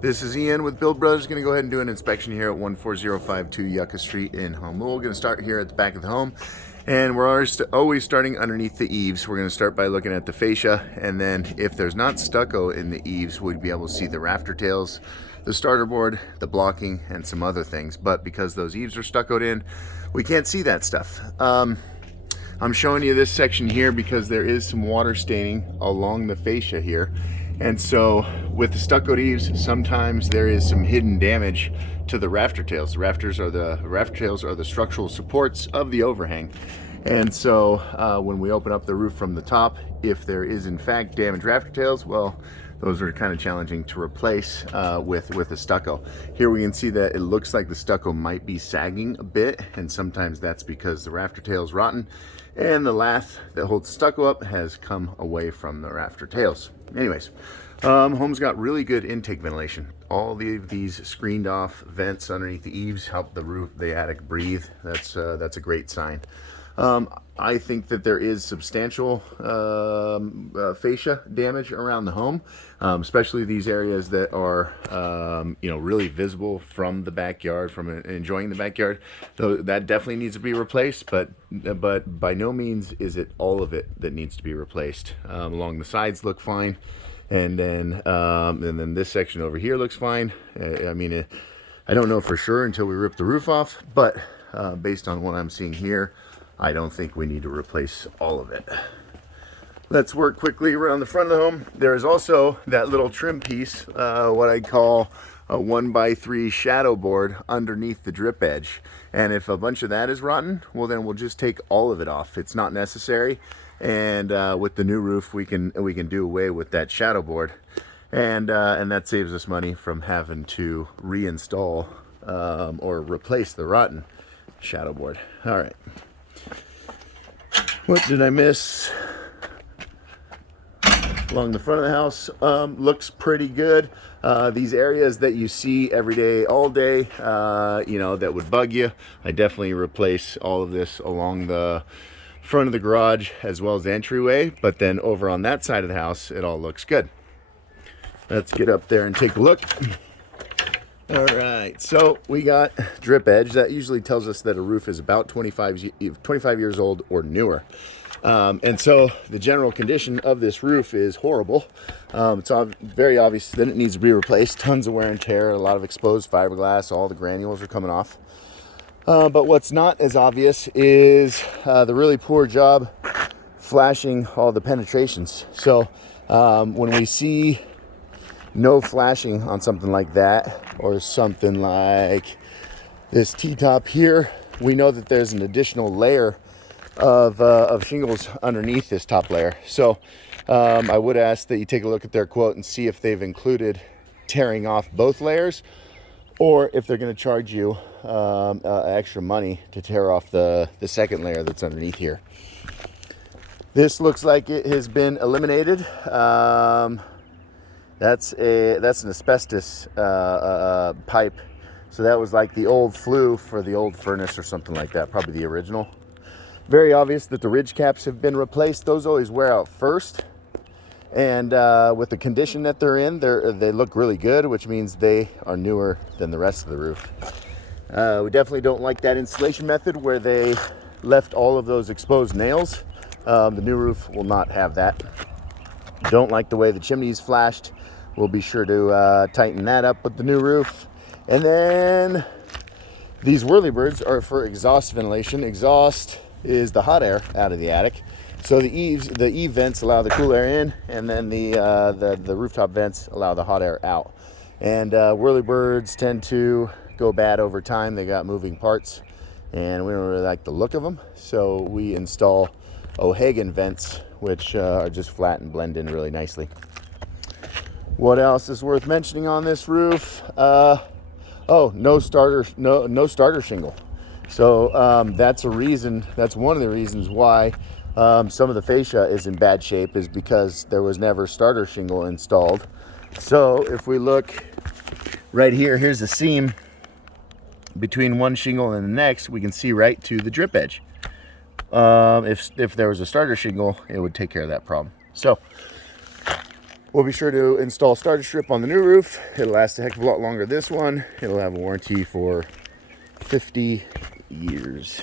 This is Ian with Build Brothers. Going to go ahead and do an inspection here at 14052 Yucca Street in Honolulu. We're going to start here at the back of the home, and we're always starting underneath the eaves. We're going to start by looking at the fascia, and then if there's not stucco in the eaves, we'd be able to see the rafter tails, the starter board, the blocking, and some other things. But because those eaves are stuccoed in, we can't see that stuff. I'm showing you this section here because there is some water staining along the fascia here. And so with the stuccoed eaves, sometimes there is some hidden damage to the rafter tails. The rafter tails are the structural supports of the overhang. And so when we open up the roof from the top, if there is in fact damaged rafter tails, well, those are kind of challenging to replace with the stucco. Here we can see that it looks like the stucco might be sagging a bit, and sometimes that's because the rafter tail is rotten and the lath that holds the stucco up has come away from the rafter tails. Anyways, home's got really good intake ventilation. All these screened off vents underneath the eaves help the attic breathe. That's a great sign. I think that there is substantial fascia damage around the home, especially these areas that are really visible from the backyard, from enjoying the backyard. So that definitely needs to be replaced, but by no means is it all of it that needs to be replaced. Along the sides look fine, and then this section over here looks fine. I don't know for sure until we rip the roof off, but based on what I'm seeing here, I don't think we need to replace all of it. Let's work quickly around the front of the home. There is also that little trim piece, what I call a 1x3 shadow board underneath the drip edge. And if a bunch of that is rotten, well then we'll just take all of it off. It's not necessary. And with the new roof, we can do away with that shadow board. And that saves us money from having to reinstall or replace the rotten shadow board. All right. What did I miss? Along the front of the house, looks pretty good. These areas that you see every day, all day, that would bug you, I definitely replace all of this along the front of the garage as well as the entryway. But then over on that side of the house, it all looks good. Let's get up there and take a look. All right, so we got drip edge. That usually tells us that a roof is about 25 years old or newer. And so the general condition of this roof is horrible. It's very obvious that it needs to be replaced. Tons of wear and tear, a lot of exposed fiberglass, all the granules are coming off. But what's not as obvious is the really poor job flashing all the penetrations. So when we see no flashing on something like that, or something like this T-top here, we know that there's an additional layer of shingles underneath this top layer. So I would ask that you take a look at their quote and see if they've included tearing off both layers, or if they're going to charge you extra money to tear off the second layer that's underneath here. This looks like it has been eliminated. That's an asbestos pipe. So that was like the old flue for the old furnace or something like that, probably the original. Very obvious that the ridge caps have been replaced. Those always wear out first. And with the condition that they're in, they look really good, which means they are newer than the rest of the roof. We definitely don't like that installation method where they left all of those exposed nails. The new roof will not have that. Don't like the way the chimney's flashed. We'll be sure to tighten that up with the new roof. And then these whirlybirds are for exhaust ventilation. Exhaust is the hot air out of the attic. So the eave vents allow the cool air in, and then the rooftop vents allow the hot air out. And whirlybirds tend to go bad over time. They got moving parts, and we don't really like the look of them. So we install O'Hagan vents, which are just flat and blend in really nicely. What else is worth mentioning on this roof? No starter shingle. So that's one of the reasons why some of the fascia is in bad shape, is because there was never starter shingle installed. So if we look right here, here's a seam between one shingle and the next. We can see right to the drip edge. If there was a starter shingle, it would take care of that problem. So We'll be sure to install starter strip on the new roof. It'll last a heck of a lot longer this one. It'll have a warranty for 50 years.